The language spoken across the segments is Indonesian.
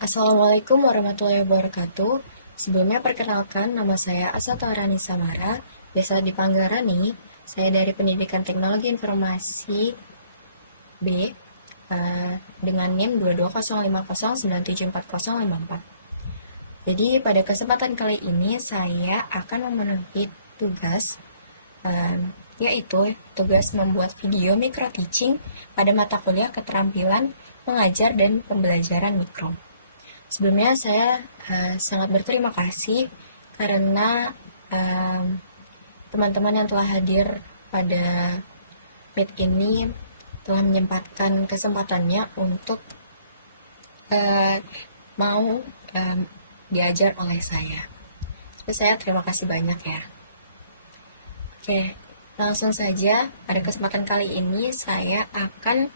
Assalamualaikum warahmatullahi wabarakatuh. Sebelumnya perkenalkan, nama saya Asata Rani Samara, biasa dipanggil Rani. Saya dari Pendidikan Teknologi Informasi B dengan NIM 22050974054. Jadi pada kesempatan kali ini saya akan memenuhi tugas yaitu tugas membuat video micro teaching pada mata kuliah keterampilan mengajar dan pembelajaran mikro. Sebelumnya saya sangat berterima kasih karena teman-teman yang telah hadir pada Meet ini telah menyempatkan kesempatannya untuk mau diajar oleh saya. Jadi saya terima kasih banyak ya. Oke, langsung saja pada kesempatan kali ini saya akan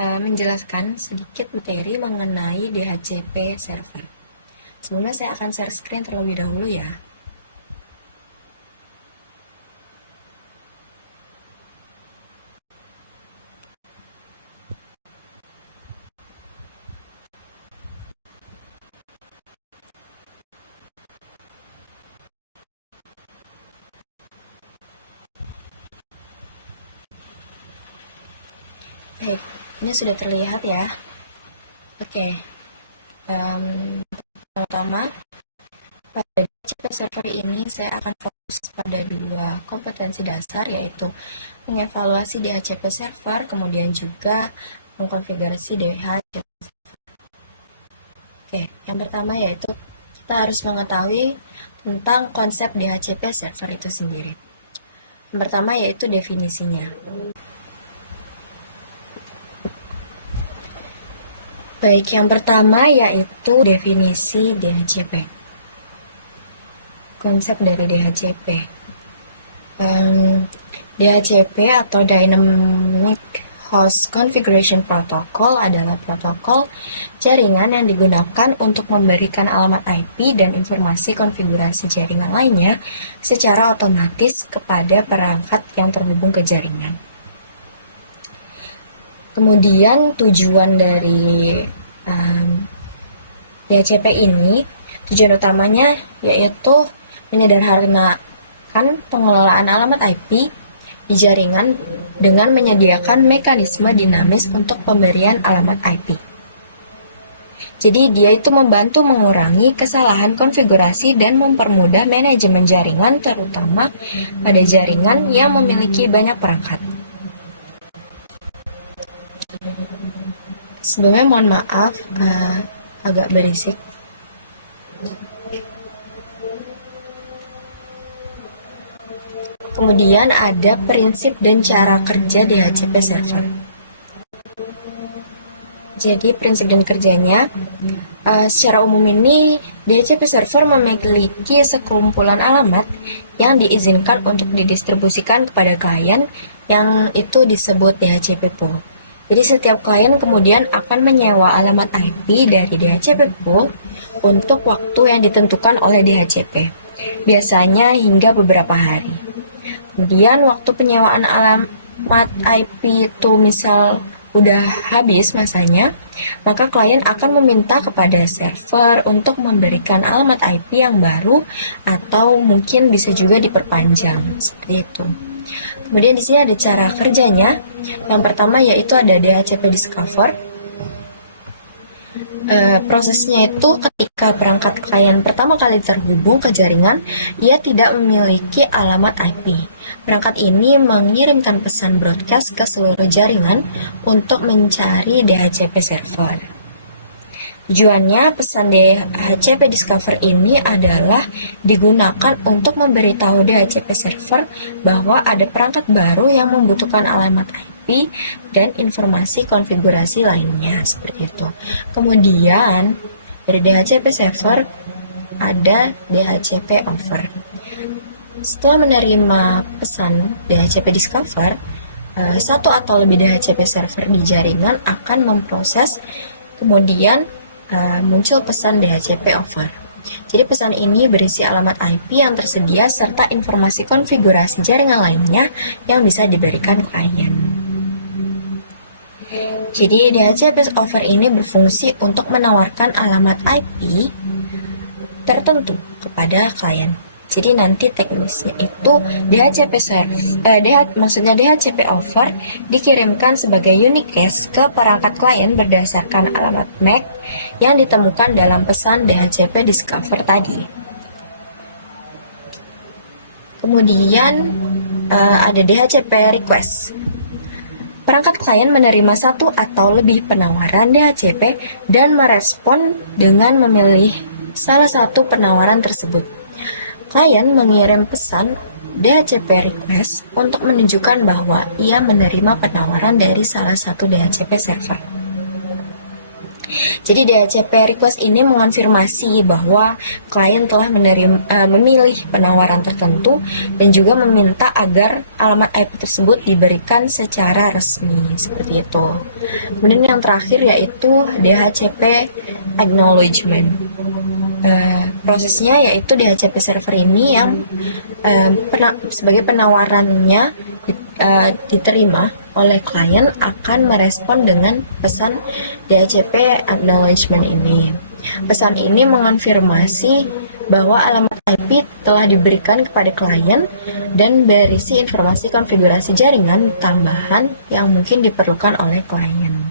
menjelaskan sedikit materi mengenai DHCP server. Sebelumnya saya akan share screen terlebih dahulu ya. Baik, ini sudah terlihat ya. Oke, pertama pada DHCP server ini saya akan fokus pada dua kompetensi dasar, yaitu mengevaluasi DHCP server, kemudian juga mengkonfigurasi DHCP server. Oke, yang pertama yaitu kita harus mengetahui tentang konsep DHCP server itu sendiri. Yang pertama yaitu definisinya. Baik, yang pertama yaitu definisi DHCP. Konsep dari DHCP. DHCP atau Dynamic Host Configuration Protocol adalah protokol jaringan yang digunakan untuk memberikan alamat IP dan informasi konfigurasi jaringan lainnya secara otomatis kepada perangkat yang terhubung ke jaringan. Kemudian tujuan dari DHCP ini, tujuan utamanya yaitu menyederhanakan pengelolaan alamat IP di jaringan dengan menyediakan mekanisme dinamis untuk pemberian alamat IP. Jadi dia itu membantu mengurangi kesalahan konfigurasi dan mempermudah manajemen jaringan, terutama pada jaringan yang memiliki banyak perangkat. Sebelumnya mohon maaf, agak berisik. Kemudian ada prinsip dan cara kerja DHCP server. Jadi prinsip dan kerjanya, secara umum ini DHCP server memiliki sekumpulan alamat yang diizinkan untuk didistribusikan kepada klien, yang itu disebut DHCP pool. Jadi setiap klien kemudian akan menyewa alamat IP dari DHCP pool untuk waktu yang ditentukan oleh DHCP, biasanya hingga beberapa hari. Kemudian waktu penyewaan alamat IP itu misal udah habis masanya, maka klien akan meminta kepada server untuk memberikan alamat IP yang baru atau mungkin bisa juga diperpanjang, seperti itu. Kemudian di sini ada cara kerjanya. Yang pertama yaitu ada DHCP Discover. Prosesnya itu ketika perangkat klien pertama kali terhubung ke jaringan, ia tidak memiliki alamat IP. Perangkat ini mengirimkan pesan broadcast ke seluruh jaringan untuk mencari DHCP server. Tujuannya pesan DHCP Discover ini adalah digunakan untuk memberitahu DHCP server bahwa ada perangkat baru yang membutuhkan alamat IP dan informasi konfigurasi lainnya, seperti itu. Kemudian dari DHCP server ada DHCP over. Setelah menerima pesan DHCP Discover, satu atau lebih DHCP server di jaringan akan memproses, kemudian muncul pesan DHCP over. Jadi pesan ini berisi alamat IP yang tersedia serta informasi konfigurasi jaringan lainnya yang bisa diberikan klien. Jadi DHCP over ini berfungsi untuk menawarkan alamat IP tertentu kepada klien. Jadi nanti teknisnya itu DHCP maksudnya DHCP over dikirimkan sebagai unique hash ke perangkat klien berdasarkan alamat MAC yang ditemukan dalam pesan DHCP discover tadi. Kemudian ada DHCP request. Perangkat klien menerima satu atau lebih penawaran DHCP dan merespon dengan memilih salah satu penawaran tersebut. Klien mengirim pesan DHCP request untuk menunjukkan bahwa ia menerima penawaran dari salah satu DHCP server. Jadi DHCP request ini mengonfirmasi bahwa klien telah memilih penawaran tertentu dan juga meminta agar alamat IP tersebut diberikan secara resmi, seperti itu. Kemudian yang terakhir yaitu DHCP acknowledgement. Prosesnya yaitu DHCP server ini yang sebagai penawarannya diterima oleh klien akan merespon dengan pesan DHCP acknowledgement ini. Pesan ini mengonfirmasi bahwa alamat IP telah diberikan kepada klien dan berisi informasi konfigurasi jaringan tambahan yang mungkin diperlukan oleh klien.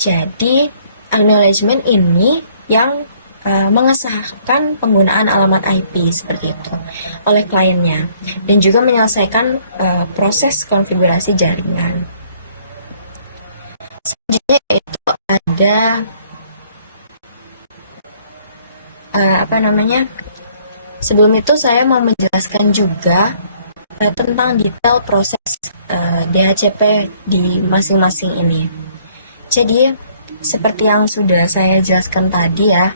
Jadi, acknowledgement ini yang mengesahkan penggunaan alamat IP seperti itu oleh kliennya dan juga menyelesaikan proses konfigurasi jaringan. Selanjutnya itu ada sebelum itu saya mau menjelaskan juga tentang detail proses DHCP di masing-masing ini. Jadi seperti yang sudah saya jelaskan tadi ya,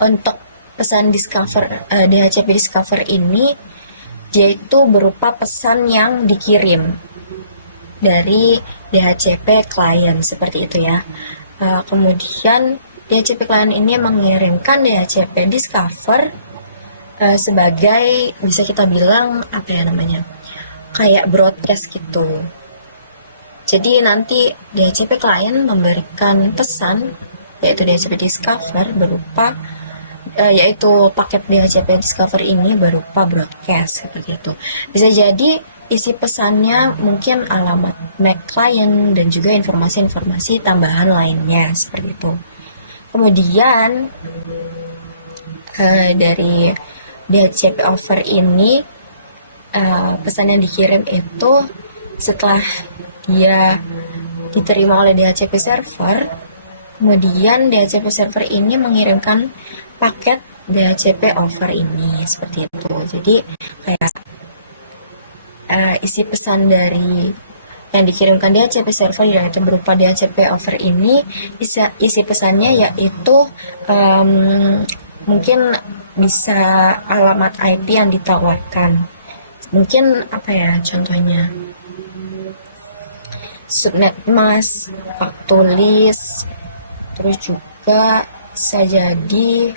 untuk pesan DHCP discover ini yaitu berupa pesan yang dikirim dari DHCP klien seperti itu ya. Kemudian DHCP klien ini mengirimkan DHCP discover sebagai bisa kita bilang kayak broadcast gitu. Jadi nanti DHCP klien memberikan pesan yaitu DHCP discover berupa yaitu paket DHCP discover ini berupa broadcast seperti itu. Bisa jadi isi pesannya mungkin alamat MAC klien dan juga informasi-informasi tambahan lainnya seperti itu. Kemudian dari DHCP over ini pesan yang dikirim itu setelah dia diterima oleh DHCP server, kemudian DHCP server ini mengirimkan paket DHCP over ini seperti itu. Jadi kayak isi pesan dari yang dikirimkan DHCP server yaitu berupa DHCP over ini, isi pesannya yaitu mungkin bisa alamat IP yang ditawarkan. Mungkin contohnya subnet mask, waktulis, terus juga bisa jadi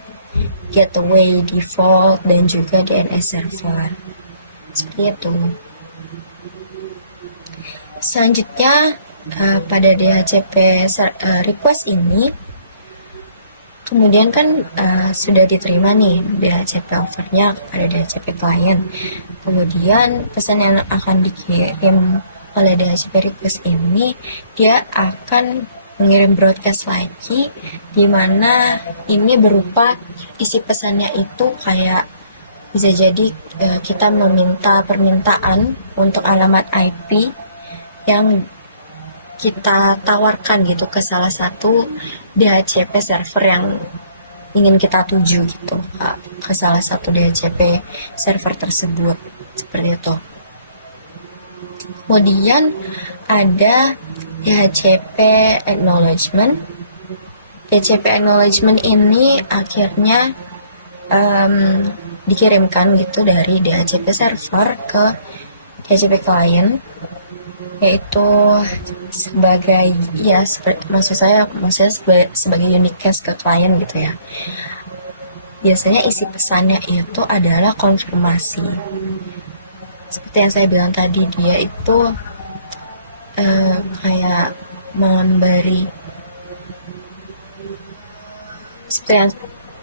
gateway default dan juga DNS server seperti itu. Selanjutnya pada DHCP request ini kemudian kan sudah diterima nih DHCP overnya kepada DHCP client. Kemudian pesan yang akan dikirim oleh DHCP request ini dia akan mengirim broadcast lagi, di mana ini berupa isi pesannya itu kayak bisa jadi kita meminta permintaan untuk alamat IP yang kita tawarkan gitu ke salah satu DHCP server yang ingin kita tuju gitu ke salah satu DHCP server tersebut seperti itu. Kemudian ada DHCP acknowledgement. DHCP acknowledgement ini akhirnya dikirimkan gitu dari DHCP server ke DHCP client, yaitu sebagai maksudnya sebagai unique cache ke klien gitu ya. Biasanya isi pesannya itu adalah konfirmasi. Seperti yang saya bilang tadi, dia itu kayak memberi, seperti yang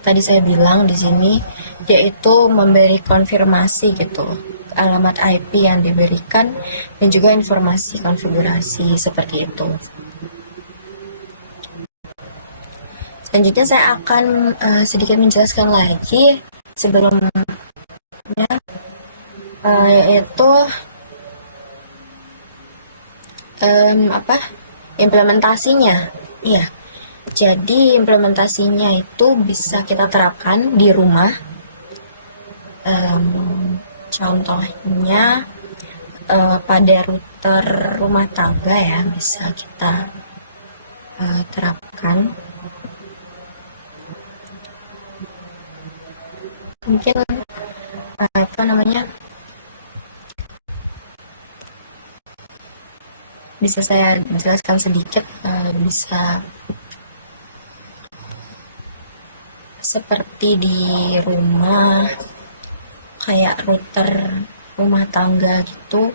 tadi saya bilang di sini, yaitu memberi konfirmasi gitu alamat IP yang diberikan dan juga informasi konfigurasi seperti itu. Selanjutnya saya akan sedikit menjelaskan lagi sebelumnya, yaitu implementasinya. Iya. Jadi implementasinya itu bisa kita terapkan di rumah. Contohnya pada router rumah tangga ya, bisa kita terapkan. Mungkin bisa saya jelaskan sedikit, bisa seperti di rumah, kayak router rumah tangga gitu.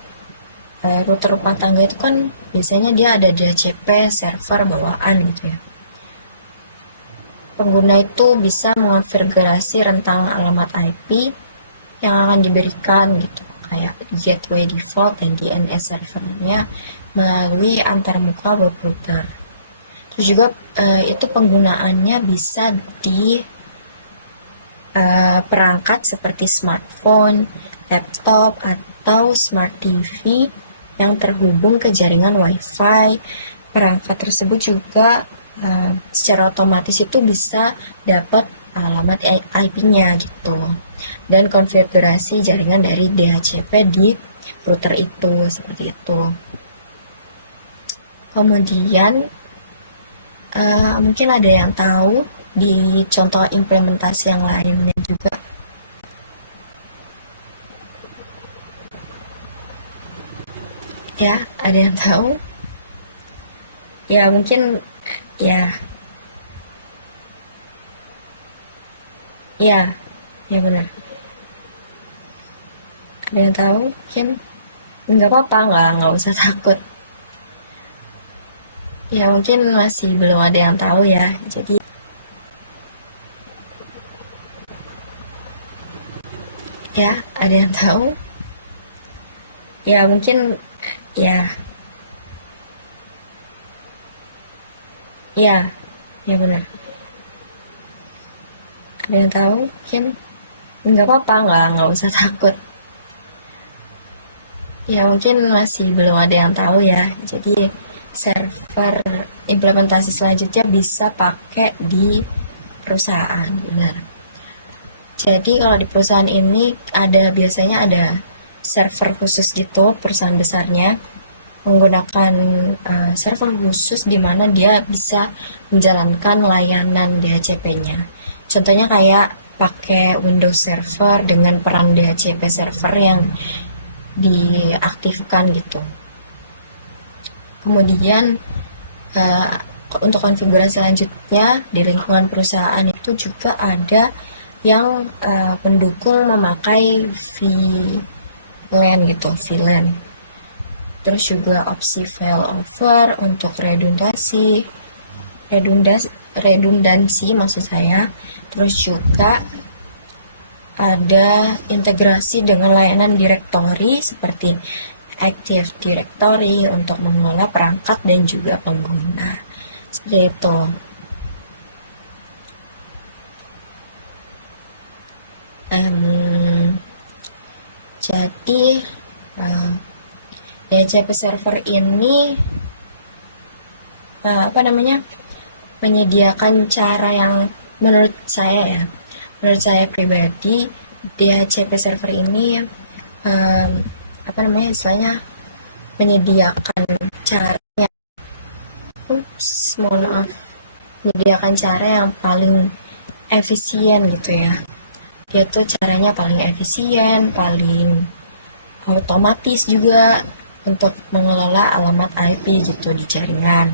Router rumah tangga itu kan biasanya dia ada DHCP server bawaan gitu ya. Pengguna itu bisa mengonfigurasi rentang alamat IP yang akan diberikan gitu, kayak gateway default dan DNS servernya melalui antarmuka web router. Terus juga itu penggunaannya bisa di perangkat seperti smartphone, laptop, atau smart TV yang terhubung ke jaringan Wi-Fi. Perangkat tersebut juga secara otomatis itu bisa dapat alamat IP-nya gitu, dan konfigurasi jaringan dari DHCP di router itu, seperti itu. Kemudian mungkin ada yang tahu di contoh implementasi yang lainnya juga. Ya, ada yang tahu? Ya, mungkin ya. Ya, ya benar. Ada yang tahu? Mungkin nggak apa-apa, nggak usah takut. Ya, mungkin masih belum ada yang tahu ya. Jadi ya, ada yang tahu? Ya, mungkin ya. Ya, ya benar. Ada yang tahu? Mungkin nggak apa-apa, nggak usah takut. Ya, mungkin masih belum ada yang tahu ya. Jadi server implementasi selanjutnya bisa pakai di perusahaan, benar. Jadi kalau di perusahaan ini biasanya ada server khusus gitu, perusahaan besarnya menggunakan server khusus di mana dia bisa menjalankan layanan DHCP-nya. Contohnya kayak pakai Windows Server dengan peran DHCP server yang diaktifkan gitu. Kemudian untuk konfigurasi selanjutnya di lingkungan perusahaan itu juga ada yang mendukung memakai VLAN gitu, VLAN. Terus juga opsi failover untuk redundansi maksud saya. Terus juga ada integrasi dengan layanan directory seperti Active Directory untuk mengelola perangkat dan juga pengguna. Seperti itu. Jadi DHCP server ini menyediakan cara yang menurut saya pribadi, DHCP server ini istilahnya menyediakan cara yang paling efisien gitu ya. Dia tuh caranya paling efisien, paling otomatis juga untuk mengelola alamat IP gitu di jaringan.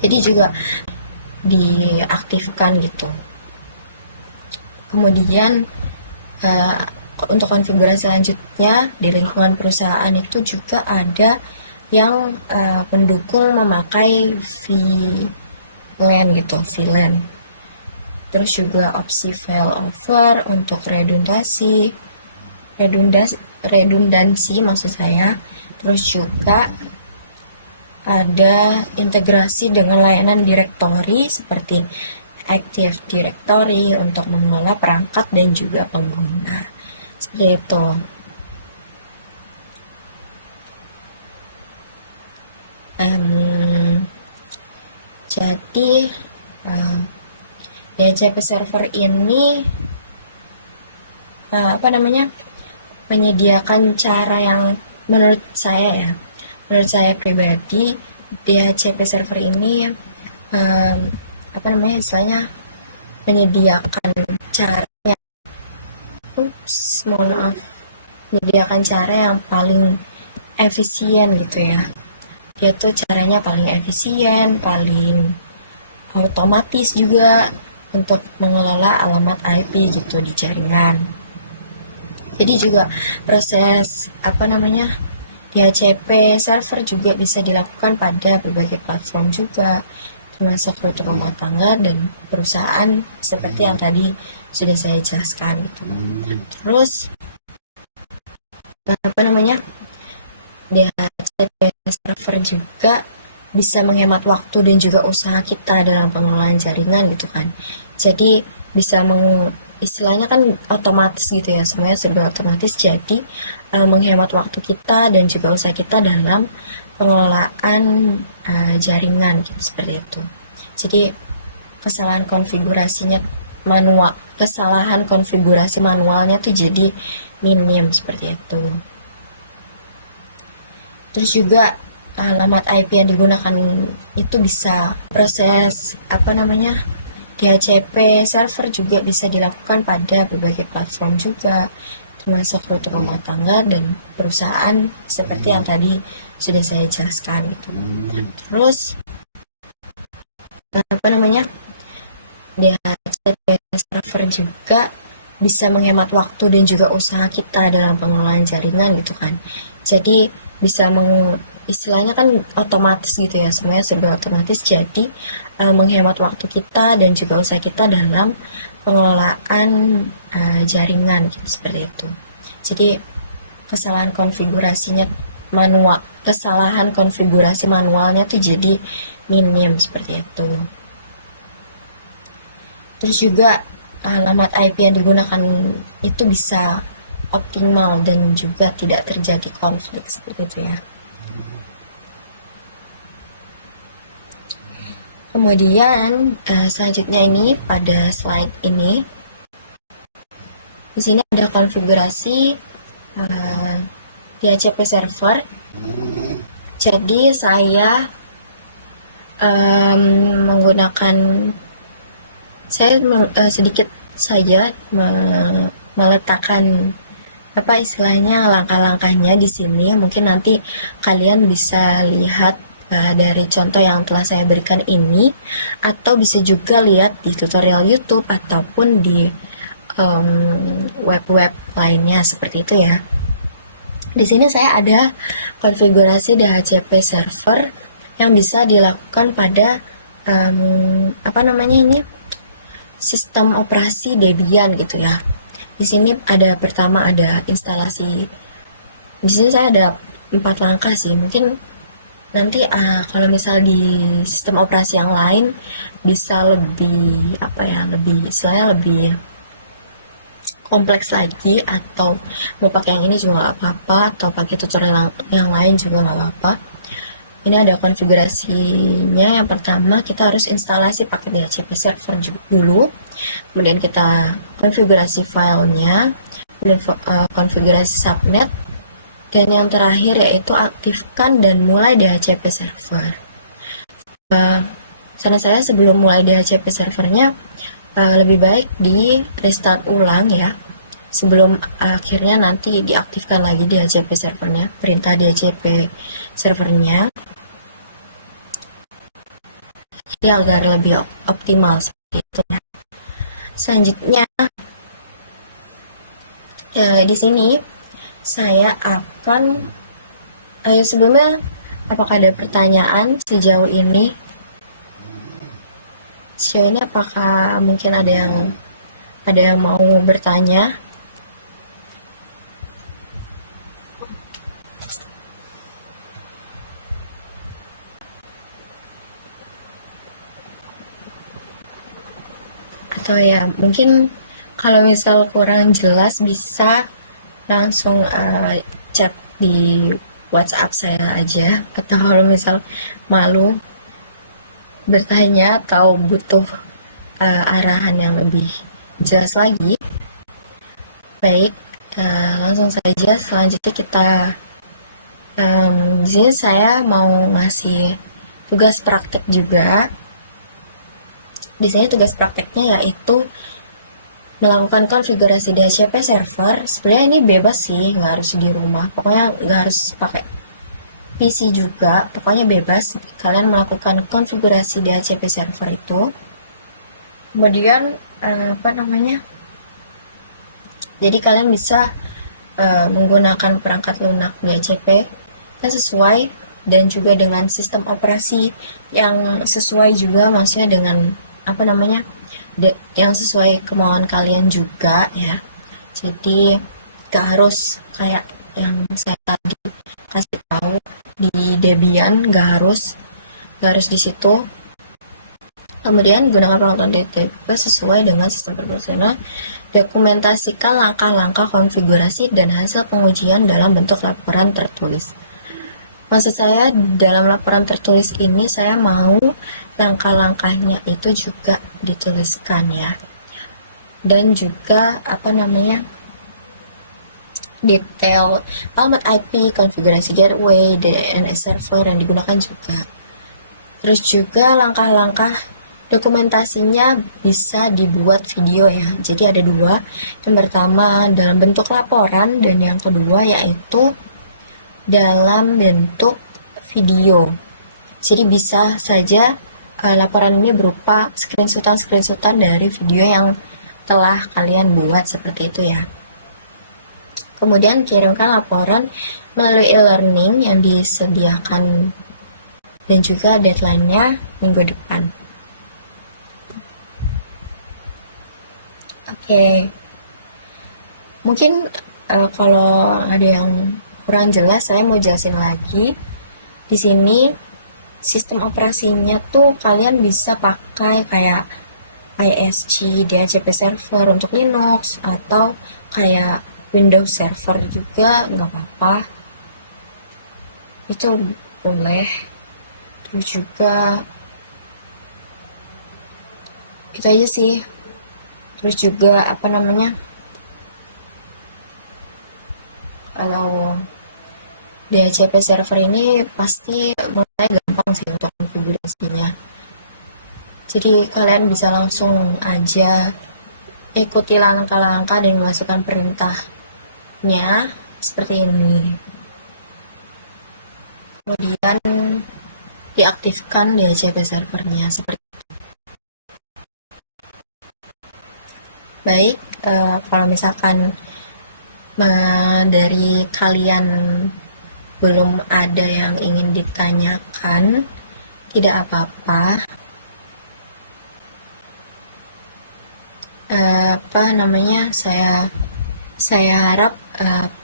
Jadi juga diaktifkan gitu. Kemudian untuk konfigurasi selanjutnya di lingkungan perusahaan itu juga ada yang pendukung memakai VLAN gitu, VLAN. Terus juga opsi failover untuk redundansi maksud saya. Terus juga ada integrasi dengan layanan directory seperti Active Directory untuk mengelola perangkat dan juga pengguna. Seperti itu. Jadi DHCP server ini menyediakan cara yang menurut saya pribadi, DHCP server ini istilahnya menyediakan cara yang paling efisien gitu ya. Dia tuh caranya paling efisien, paling otomatis juga untuk mengelola alamat IP gitu di jaringan. Jadi juga proses DHCP server juga bisa dilakukan pada berbagai platform juga, termasuk untuk rumah tangga dan perusahaan seperti yang tadi sudah saya jelaskan gitu. Terus DHCP server juga bisa menghemat waktu dan juga usaha kita dalam pengelolaan jaringan gitu kan. Jadi bisa istilahnya kan otomatis gitu ya, semuanya serba otomatis, jadi menghemat waktu kita dan juga usaha kita dalam pengelolaan jaringan gitu, seperti itu. Jadi kesalahan konfigurasi manualnya tuh jadi minim seperti itu. Terus juga alamat IP yang digunakan itu bisa proses DHCP server juga bisa dilakukan pada berbagai platform juga, termasuk untuk rumah tangga dan perusahaan seperti yang tadi sudah saya jelaskan gitu. Terus DHCP server juga bisa menghemat waktu dan juga usaha kita dalam pengelolaan jaringan gitu kan. Jadi bisa istilahnya kan otomatis gitu ya, semuanya serba otomatis, jadi menghemat waktu kita dan juga usaha kita dalam pengelolaan jaringan gitu, seperti itu. Jadi kesalahan konfigurasi manualnya tuh jadi minim seperti itu. Terus juga alamat IP yang digunakan itu bisa optimal dan juga tidak terjadi konflik seperti itu ya. Kemudian selanjutnya ini pada slide ini, di sini ada konfigurasi DHCP server. Jadi saya sedikit saja meletakkan langkah-langkahnya di sini. Mungkin nanti kalian bisa lihat dari contoh yang telah saya berikan ini, atau bisa juga lihat di tutorial YouTube ataupun di web-web lainnya seperti itu ya. Di sini saya ada konfigurasi DHCP server yang bisa dilakukan pada sistem operasi Debian gitu ya. Di sini pertama ada instalasi. Di sini saya ada 4 langkah sih. Mungkin nanti kalau misal di sistem operasi yang lain bisa lebih lebih kompleks lagi, atau mau pakai yang ini juga nggak apa-apa, atau pakai tutorial yang lain juga nggak apa-apa. Ini ada konfigurasinya. Yang pertama kita harus instalasi paket DHCP server dulu, kemudian kita konfigurasi filenya, kemudian konfigurasi subnet, dan yang terakhir yaitu aktifkan dan mulai DHCP server. Karena saya sebelum mulai DHCP servernya lebih baik di restart ulang ya, sebelum akhirnya nanti diaktifkan lagi DHCP servernya, perintah DHCP servernya, ya agar lebih optimal seperti itu ya. Selanjutnya di sini saya akan sebelumnya Apakah ada pertanyaan sejauh ini? Sejauh ini apakah mungkin ada yang mau bertanya? Atau ya mungkin kalau misal kurang jelas bisa langsung chat di WhatsApp saya aja, atau kalau misal malu bertanya atau butuh arahan yang lebih jelas lagi, baik, langsung saja selanjutnya kita di sini saya mau ngasih tugas praktek juga. Di sini tugas prakteknya yaitu melakukan konfigurasi DHCP server. Sebenarnya ini bebas sih, nggak harus di rumah, pokoknya nggak harus pakai PC juga, pokoknya bebas kalian melakukan konfigurasi DHCP server itu. Kemudian jadi kalian bisa menggunakan perangkat lunak DHCP yang sesuai dan juga dengan sistem operasi yang sesuai juga, maksudnya dengan yang sesuai kemauan kalian juga ya. Jadi gak harus kayak yang saya tadi kasih tahu di Debian, gak harus di situ. Kemudian gunakan perangkat DHCP sesuai dengan sistem proporsional. Dokumentasikan langkah-langkah konfigurasi dan hasil pengujian dalam bentuk laporan tertulis. Maksud saya dalam laporan tertulis ini saya mau langkah-langkahnya itu juga dituliskan ya. Dan juga detail alamat IP, konfigurasi gateway, DNS server yang digunakan juga. Terus juga langkah-langkah dokumentasinya bisa dibuat video ya. Jadi ada dua. Yang pertama dalam bentuk laporan dan yang kedua yaitu dalam bentuk video. Jadi bisa saja laporan ini berupa screenshotan dari video yang telah kalian buat seperti itu ya. Kemudian kirimkan laporan melalui e-learning yang disediakan dan juga deadline-nya minggu depan. Oke. Mungkin kalau ada yang kurang jelas saya mau jelasin lagi. Di sini sistem operasinya tuh kalian bisa pakai kayak ISG, DHCP server untuk Linux atau kayak Windows server juga nggak apa-apa. Itu boleh. Terus juga itu aja sih. Terus juga kalau DHCP server ini pasti mulai gampang sih untuk konfigurasinya. Jadi kalian bisa langsung aja ikuti langkah-langkah dan memasukkan perintahnya seperti ini. Kemudian diaktifkan DHCP servernya seperti itu. Baik, kalau misalkan dari kalian belum ada yang ingin ditanyakan, tidak apa-apa. Saya harap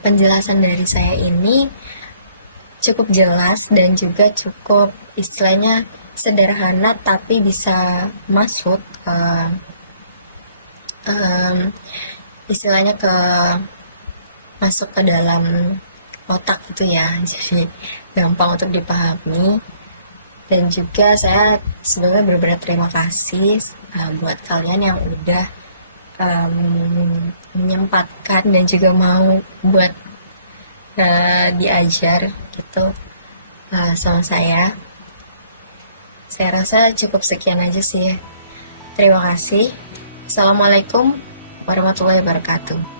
penjelasan dari saya ini cukup jelas dan juga cukup istilahnya sederhana tapi bisa masuk istilahnya masuk ke dalam otak gitu ya, jadi gampang untuk dipahami. Dan juga saya sebenarnya benar-benar terima kasih buat kalian yang udah menyempatkan dan juga mau buat diajar gitu sama saya. Saya rasa cukup sekian aja sih ya. Terima kasih. Assalamualaikum warahmatullahi wabarakatuh.